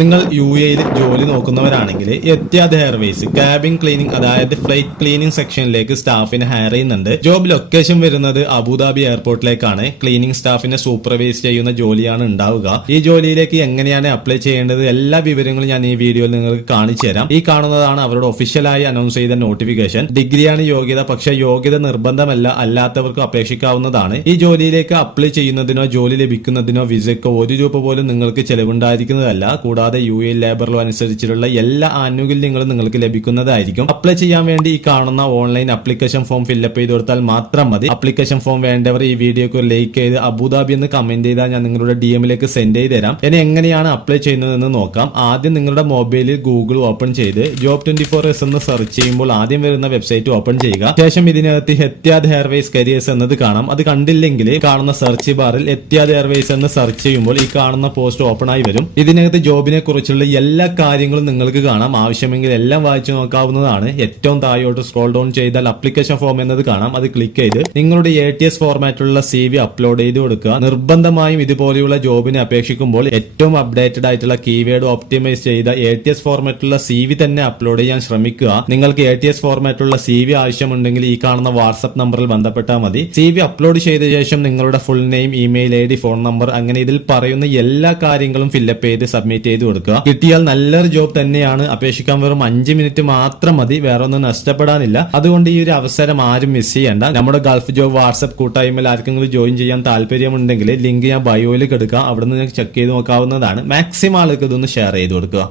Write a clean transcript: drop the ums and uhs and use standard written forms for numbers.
നിങ്ങൾ UAE ജോലി നോക്കുന്നവരാണെങ്കിൽ എത്തിയാദ് Airways cabin cleaning അതായത് ഫ്ലൈറ്റ് ക്ലീനിങ് സെക്ഷനിലേക്ക് സ്റ്റാഫിനെ ഹയർ ചെയ്യുന്നുണ്ട്. ജോബ് ലൊക്കേഷൻ വരുന്നത് അബുദാബി എയർപോർട്ടിലേക്കാണ്. ക്ലീനിങ് സ്റ്റാഫിനെ സൂപ്പർവൈസ് ചെയ്യുന്ന ജോലിയാണ് ഉണ്ടാവുക. ഈ ജോലിയിലേക്ക് എങ്ങനെയാണ് അപ്ലൈ ചെയ്യേണ്ടത് എല്ലാ വിവരങ്ങളും ഞാൻ ഈ വീഡിയോയിൽ നിങ്ങൾക്ക് കാണിച്ചു തരാം. ഈ കാണുന്നതാണ് അവരുടെ ഒഫീഷ്യലായി അനൗൺസ് ചെയ്ത നോട്ടിഫിക്കേഷൻ. ഡിഗ്രിയാണ് യോഗ്യത, പക്ഷേ യോഗ്യത നിർബന്ധമല്ല, അല്ലാത്തവർക്ക് അപേക്ഷിക്കാവുന്നതാണ്. ഈ ജോലിയിലേക്ക് അപ്ലൈ ചെയ്യുന്നതിനോ ജോലി ലഭിക്കുന്നതിനോ വിസയ്ക്കോ ₹1 പോലും നിങ്ങൾക്ക് ചെലവുണ്ടായിരിക്കുന്നതല്ല. കൂടാതെ UAE ലേബർ ലോ അനുസരിച്ചുള്ള എല്ലാ ആനുകൂല്യങ്ങളും നിങ്ങൾക്ക് ലഭിക്കുന്നതായിരിക്കും. അപ്ലൈ ചെയ്യാൻ വേണ്ടി ഈ കാണുന്ന ഓൺലൈൻ ആപ്ലിക്കേഷൻ ഫോം ഫില്ലപ്പ് ചെയ്ത് കൊടുത്താൽ മാത്രം മതി. ആപ്ലിക്കേഷൻ ഫോം വേണ്ടവർ ഈ വീഡിയോക്ക് ലൈക്ക് ചെയ്ത് അബുദാബി എന്ന് കമന്റ് ചെയ്താൽ ഞാൻ നിങ്ങളുടെ DMലേക്ക് സെൻഡ് ചെയ്ത് തരാം. ഇനി എങ്ങനെയാണ് അപ്ലൈ ചെയ്യുന്നതെന്ന് നോക്കാം. ആദ്യം നിങ്ങളുടെ മൊബൈലിൽ ഗൂഗിൾ ഓപ്പൺ ചെയ്ത് job24s എന്ന് സെർച്ച് ചെയ്യുമ്പോൾ ആദ്യം വരുന്ന വെബ്സൈറ്റ് ഓപ്പൺ ചെയ്യുക. ശേഷം ഇതിനകത്ത് എത്തിയാദ് എയർവേസ് കരിയേഴ്സ് എന്നത് കാണാം. അത് കണ്ടില്ലെങ്കിൽ കാണുന്ന സെർച്ച് ബാറിൽ എത്തിയാദ് എയർവേസ് എന്ന് സെർച്ച് ചെയ്യുമ്പോൾ ഈ കാണുന്ന പോസ്റ്റ് ഓപ്പൺ ആയി വരും. ഇതിനകത്ത് ജോബിനെ കുറിച്ചുള്ള എല്ലാ കാര്യങ്ങളും നിങ്ങൾക്ക് കാണാം. ആവശ്യമെങ്കിൽ എല്ലാം വായിച്ചു നോക്കാവുന്നതാണ്. ഏറ്റവും താഴോട്ട് സ്ക്രോൾ ഡൗൺ ചെയ്താൽ ആപ്ലിക്കേഷൻ ഫോം എന്നത് കാണാം. അത് ക്ലിക്ക് ചെയ്ത് നിങ്ങളുടെ ATS ഫോർമാറ്റിലുള്ള CV അപ്ലോഡ് ചെയ്ത് കൊടുക്കുക. നിർബന്ധമായും ഇതുപോലെയുള്ള ജോബിനെ അപേക്ഷിക്കുമ്പോൾ ഏറ്റവും അപ്ഡേറ്റഡ് ആയിട്ടുള്ള കീവേഡ് ഒപ്റ്റിമൈസ് ചെയ്ത ATS ഫോർമാറ്റിലുള്ള CV തന്നെ അപ്ലോഡ് ചെയ്യാൻ ശ്രമിക്കുക. നിങ്ങൾക്ക് ATS ഫോർമാറ്റിലുള്ള CV ആവശ്യമുണ്ടെങ്കിൽ ഈ കാണുന്ന വാട്സ്ആപ്പ് നമ്പറിൽ ബന്ധപ്പെട്ടാൽ മതി. CV അപ്ലോഡ് ചെയ്ത ശേഷം നിങ്ങളുടെ full name, email ID, phone number അങ്ങനെ ഇതിൽ പറയുന്ന എല്ലാ കാര്യങ്ങളും ഫില്ലപ്പ് ചെയ്ത് സബ്മിറ്റ് ചെയ്ത് കൊടുക്കുക. കിട്ടിയാൽ നല്ലൊരു ജോബ് തന്നെയാണ്. അപേക്ഷിക്കാൻ വെറും 5 മിനിറ്റ് മാത്രം മതി. വേറെ ഒന്നും നഷ്ടപ്പെടാനില്ല. അതുകൊണ്ട് ഈ ഒരു അവസരം ആരും മിസ് ചെയ്യണ്ട. നമ്മുടെ ഗൾഫ് ജോബ് വാട്സ്ആപ്പ് കൂട്ടായ്മയിൽ ആർക്കെങ്കിലും ജോയിൻ ചെയ്യാൻ താല്പര്യമുണ്ടെങ്കിൽ ലിങ്ക് ഞാൻ ബയോയിൽ കൊടുക്കാം. അവിടെ നിന്ന് ചെക്ക് ചെയ്ത് നോക്കാവുന്നതാണ്. മാക്സിമം ആൾക്ക് ഇതൊന്ന് ഷെയർ ചെയ്ത് കൊടുക്കുക.